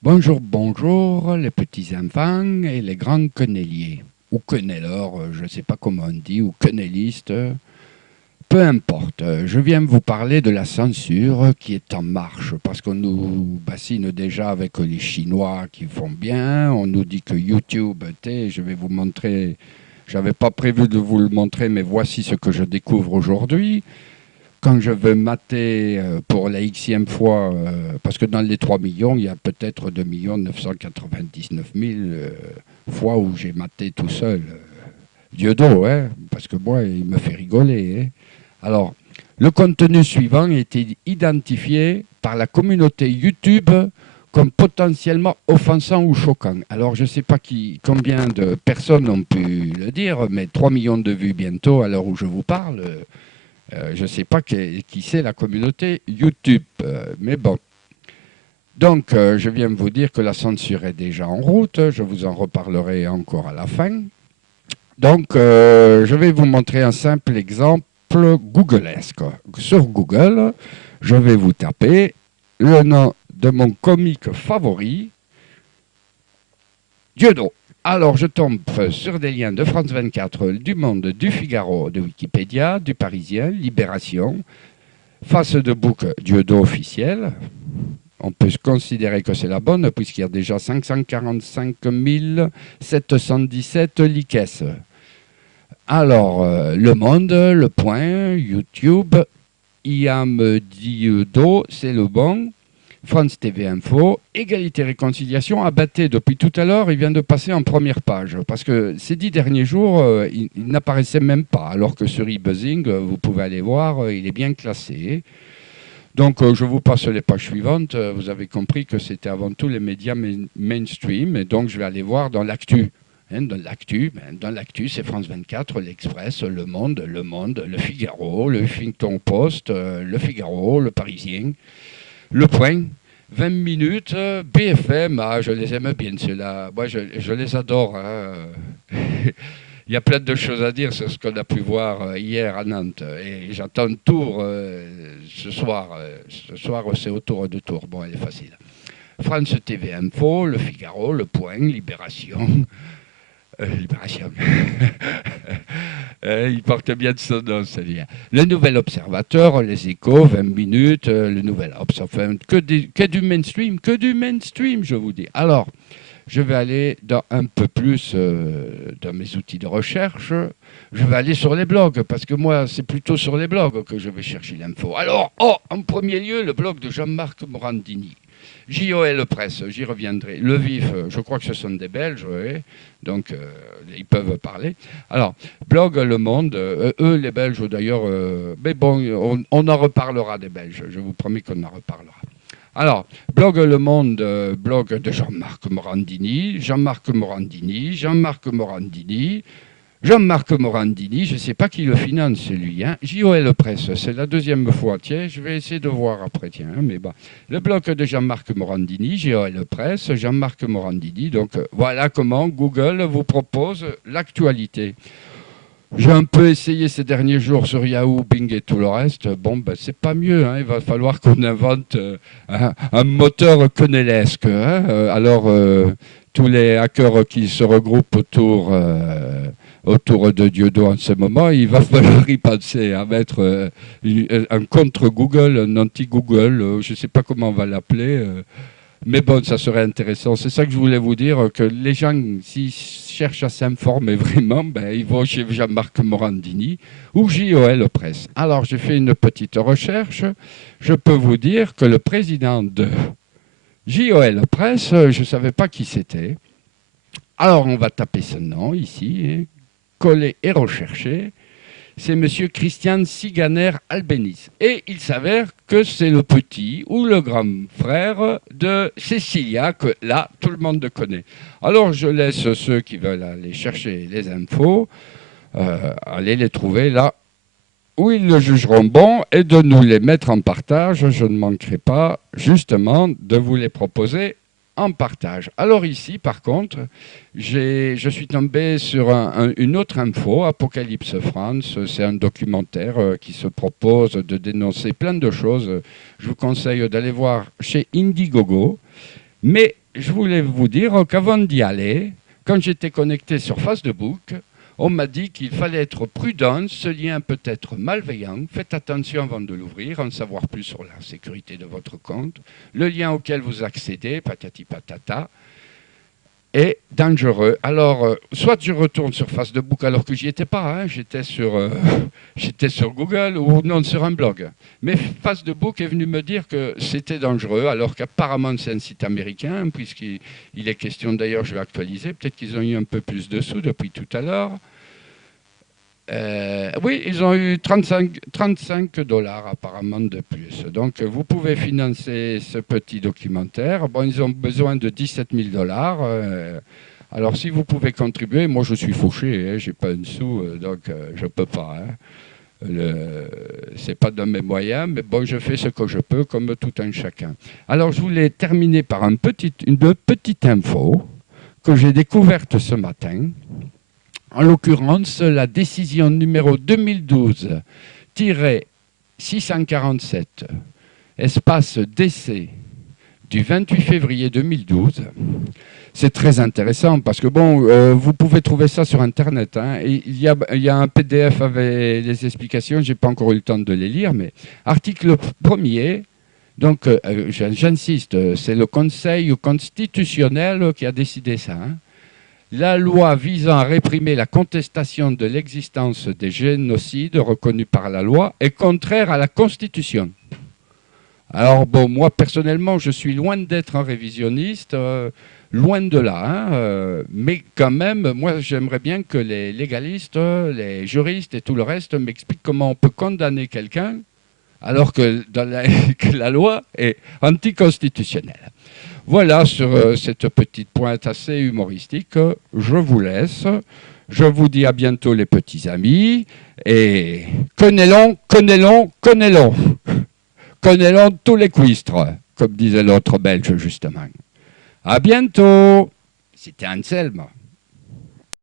Bonjour, bonjour, les petits enfants et les grands quenelliers, ou quenelleurs, je ne sais pas comment on dit, ou quenellistes, peu importe. Je viens vous parler de la censure qui est en marche, parce qu'on nous bassine déjà avec les Chinois qui font bien, on nous dit que YouTube, je vais vous montrer, j'avais pas prévu de vous le montrer, mais voici ce que je découvre aujourd'hui. Quand je veux mater pour la xème fois, parce que dans les 3 millions, il y a peut-être 2 999 000 fois où j'ai maté tout seul. Dieudo, hein, parce que moi, il me fait rigoler. Hein. Alors, le contenu suivant était identifié par la communauté YouTube comme potentiellement offensant ou choquant. Alors, je ne sais pas combien de personnes ont pu le dire, mais 3 millions de vues bientôt à l'heure où je vous parle. Je ne sais pas qui c'est la communauté YouTube, mais bon. Donc, je viens de vous dire que la censure est déjà en route. Je vous en reparlerai encore à la fin. Donc, je vais vous montrer un simple exemple googlesque. Sur Google, je vais vous taper le nom de mon comique favori, Dieudo. Alors, je tombe sur des liens de France 24, du Monde, du Figaro, de Wikipédia, du Parisien, Libération, face de book Dieudo officiel. On peut considérer que c'est la bonne, puisqu'il y a déjà 545 717 likes. Alors, Le Monde, Le Point, YouTube, IAM Dieudo, c'est le bon. France TV Info, Égalité Réconciliation, abatté depuis tout à l'heure, il vient de passer en première page. Parce que ces 10 derniers jours, il n'apparaissait même pas. Alors que sur eBuzzing, vous pouvez aller voir, il est bien classé. Donc, je vous passe les pages suivantes. Vous avez compris que c'était avant tout les médias mainstream. Et donc, je vais aller voir dans l'actu. Hein, dans l'actu, c'est France 24, l'Express, Le Monde, Le Figaro, le Huffington Post, Le Figaro, Le Parisien, Le Point, 20 minutes, BFM, je les aime bien ceux-là. Moi, je les adore. Hein. Il y a plein de choses à dire sur ce qu'on a pu voir hier à Nantes. Et j'attends Tours ce soir. Ce soir, c'est au tour de Tours. Bon, elle est facile. France TV Info, Le Figaro, Le Point, Libération. Libération. Il porte bien de son nom, celui-là. Le Nouvel Observateur, Les Échos, 20 minutes, le Nouvel Obs, enfin, que du mainstream, je vous dis. Alors, je vais aller dans un peu plus dans mes outils de recherche. Je vais aller sur les blogs, parce que moi, c'est plutôt sur les blogs que je vais chercher l'info. Alors, en premier lieu, le blog de Jean-Marc Morandini. JOL Presse, j'y reviendrai. Le Vif, je crois que ce sont des Belges, oui, donc ils peuvent parler. Alors, blog Le Monde, eux, les Belges d'ailleurs, mais bon, on en reparlera des Belges, je vous promets qu'on en reparlera. Alors, blog Le Monde, blog de Jean-Marc Morandini, Jean-Marc Morandini, Jean-Marc Morandini, Jean-Marc Morandini, je ne sais pas qui le finance celui, hein. JOL Presse, c'est la deuxième fois, tiens, je vais essayer de voir après, tiens, mais bon. Le blog de Jean-Marc Morandini, JOL Presse, Jean-Marc Morandini, donc voilà comment Google vous propose l'actualité. J'ai un peu essayé ces derniers jours sur Yahoo, Bing et tout le reste. Bon, ben, c'est pas mieux. Hein. Il va falloir qu'on invente un moteur connellesque. Hein. Tous les hackers qui se regroupent autour de Dieudo en ce moment, il va falloir y penser à mettre un contre Google, un anti-Google, je ne sais pas comment on va l'appeler. Mais bon, ça serait intéressant. C'est ça que je voulais vous dire, que les gens, s'ils cherchent à s'informer vraiment, ben, ils vont chez Jean-Marc Morandini ou JOL Presse. Alors, j'ai fait une petite recherche. Je peux vous dire que le président de JOL Presse, je ne savais pas qui c'était. Alors, on va taper son nom ici, hein, coller et rechercher. C'est monsieur Christian Siganer Albéniz. Et il s'avère que c'est le petit ou le grand frère de Cécilia, que là, tout le monde connaît. Alors, je laisse ceux qui veulent aller chercher les infos, aller les trouver là où ils le jugeront bon et de nous les mettre en partage. Je ne manquerai pas justement de vous les proposer en partage. Alors ici, par contre, je suis tombé sur une autre info, Apocalypse France. C'est un documentaire qui se propose de dénoncer plein de choses. Je vous conseille d'aller voir chez Indiegogo. Mais je voulais vous dire qu'avant d'y aller, quand j'étais connecté sur Facebook, on m'a dit qu'il fallait être prudent, ce lien peut être malveillant, faites attention avant de l'ouvrir, en savoir plus sur la sécurité de votre compte, le lien auquel vous accédez, patati patata, est dangereux. Alors, soit je retourne sur Facebook alors que j'y étais pas, hein, j'étais sur Google ou non sur un blog. Mais Facebook est venu me dire que c'était dangereux alors qu'apparemment c'est un site américain puisqu'il est question d'ailleurs, je vais actualiser, peut-être qu'ils ont eu un peu plus de sous depuis tout à l'heure. Oui, ils ont eu 35 dollars apparemment de plus. Donc, vous pouvez financer ce petit documentaire. Bon, ils ont besoin de 17 000 dollars. Alors, si vous pouvez contribuer, moi je suis fauché, hein, je n'ai pas un sou, donc je ne peux pas. Hein. Ce n'est pas dans mes moyens, mais bon, je fais ce que je peux, comme tout un chacun. Alors, je voulais terminer par une petite info que j'ai découverte ce matin. En l'occurrence, la décision numéro 2012-647, espace DC, du 28 février 2012. C'est très intéressant parce que, bon, vous pouvez trouver ça sur Internet. Hein, et il y a un PDF avec les explications, je n'ai pas encore eu le temps de les lire, mais article 1er, donc j'insiste, c'est le Conseil constitutionnel qui a décidé ça. Hein. La loi visant à réprimer la contestation de l'existence des génocides reconnus par la loi est contraire à la Constitution. Alors bon, moi personnellement, je suis loin d'être un révisionniste, loin de là, hein, mais quand même, moi j'aimerais bien que les légalistes, les juristes et tout le reste m'expliquent comment on peut condamner quelqu'un alors que la loi est anticonstitutionnelle. Voilà sur cette petite pointe assez humoristique, je vous laisse. Je vous dis à bientôt les petits amis. Et connais-l'on, connais-l'on, connais-l'on. Connais-l'on tous les cuistres, comme disait l'autre Belge justement. À bientôt. C'était Anselme.